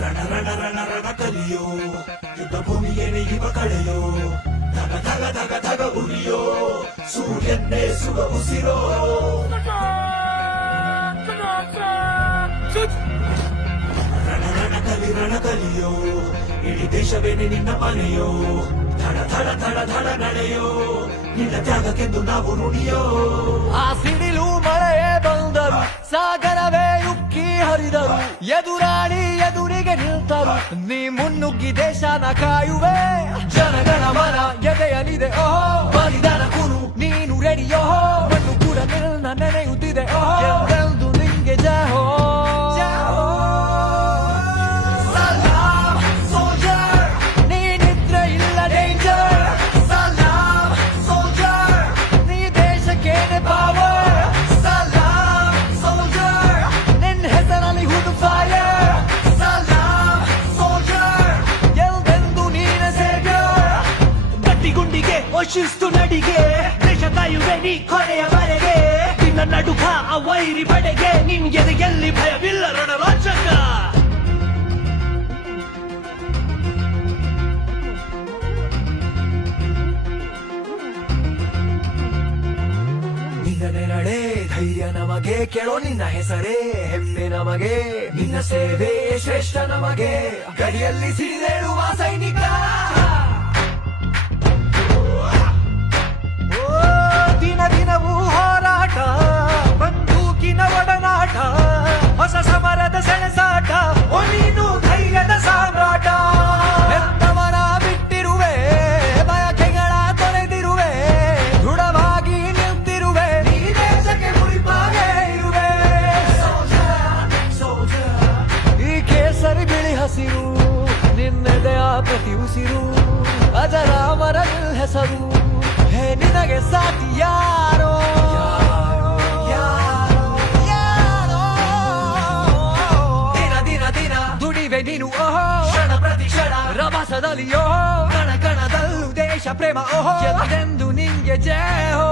ರಣ ರಣ ರಣ ರಣ ಕಲಿಯೋ ಯುದ್ಧ ಭೂಮಿಯೇನೆ ಇವ ಕಳೆಯೋ ಧಗ ಧಗ ಧಗ ಧಗ ಉರಿಯೋ ಸೂರ್ಯನ್ನೇ ಸುಗ ಉಸಿರೋ ರಣ ಕಲಿಯೋ ಇಡೀ ದೇಶವೇನೆ ನಿನ್ನ ಮನೆಯೋ ಧಡ ಧಡ ಧಡ ಧಡ ನಡೆಯೋ ನಿನ್ನ ತ್ಯಾಗಕ್ಕೆಂದು ನಾವು ನುಡಿಯೋ. ಆ ಸಿಡಿಲು ಮಳೆಯೇ ಬಂದರು, ಸಾಗರವೇ ಉಕ್ಕಿ ಹರಿದರು, ಎದುರಾಳಿ ಎದುರಿಗೆ ನಿಲ್ತರು, ನೀ ಮುನ್ನುಗ್ಗಿ ದೇಶನ ಕಾಯುವೆ. ಜನಗಣ ಮನ ಎದೆಯಲಿದೆ ಓಹೋ, ಬಲಿದಾನ ಕುರು ನೀನು ರೆಡಿಯೋ, ಮಣ್ಣು ಕೂಡ ನಿನ್ನ ನೆನೆಯುತ್ತಿದೆ ಓಹೋ, ಎಂದೆಂದು ನಿಂಗೆ ಜಯ ಹೋ. ಶಿಸ್ತು ನಡಿಗೆ ದೇಶ ಕಾಯುವೆ ನೀ ಕೊನೆಯವರೆಗೆ, ನಿನ್ನ ನಡುಕ ಆ ವೈರಿ ಬಡೆಗೆ, ನಿನ್ಗೆ ಎಲ್ಲಿ ಭಯವಿಲ್ಲ ರಣರೋಚಕ. ನಿನ್ನ ನೆರಳೆ ಧೈರ್ಯ ನಮಗೆ, ಕೇಳೋ ನಿನ್ನ ಹೆಸರೇ ಹೆಮ್ಮೆ ನಮಗೆ, ನಿನ್ನ ಸೇವೆ ಶ್ರೇಷ್ಠ ನಮಗೆ, ಗಡಿಯಲ್ಲಿ ಸಿಡಿದೇಳುವ ಸೈನಿಕ. ದಿನವೂ ಹೋರಾಟ, ಬಂದೂಕಿನ ಒಡನಾಟ, ಹೊಸ ಸಮರದ ಸೆಣಸಾಟ, ಓ ನೀನು ಧೈರ್ಯದ ಸಾಮ್ರಾಟ. ಹೆತ್ತವರ ಬಿಟ್ಟಿರುವೆ, ಬಯಕೆಗಳ ತೊರೆದಿರುವೆ, ದೃಢವಾಗಿ ನಿಂತಿರುವೆ, ನೀ ದೇಶಕ್ಕೆ ಮುರಿಪಾಗೆ ಇರುವೆ. ಈ ಕೇಸರಿ ಬಿಳಿ ಹಸಿರು ನಿನ್ನೆದೆಯ ಪ್ರತಿ ಉಸಿರು, ಅಜರಾಮರ ಹೆಸರು, ಹೇ ನಿನಗೆ ಸಾಥಿ ಯಾರೋ, ದಿನ ದಿನ ದಿನ ದುಡಿವೆ ನೀನು ಓಹೋ, ಕ್ಷಣ ಪ್ರತಿ ಕ್ಷಣ ರಭಸದಲ್ಲಿ ಓಹೋ, ಕಣ ಕಣದಲ್ಲೂ ದೇಶ ಪ್ರೇಮ ಓಹೋ, ಎಂದೆಂದು ನಿಂಗೆ ಜಯ ಹೋ.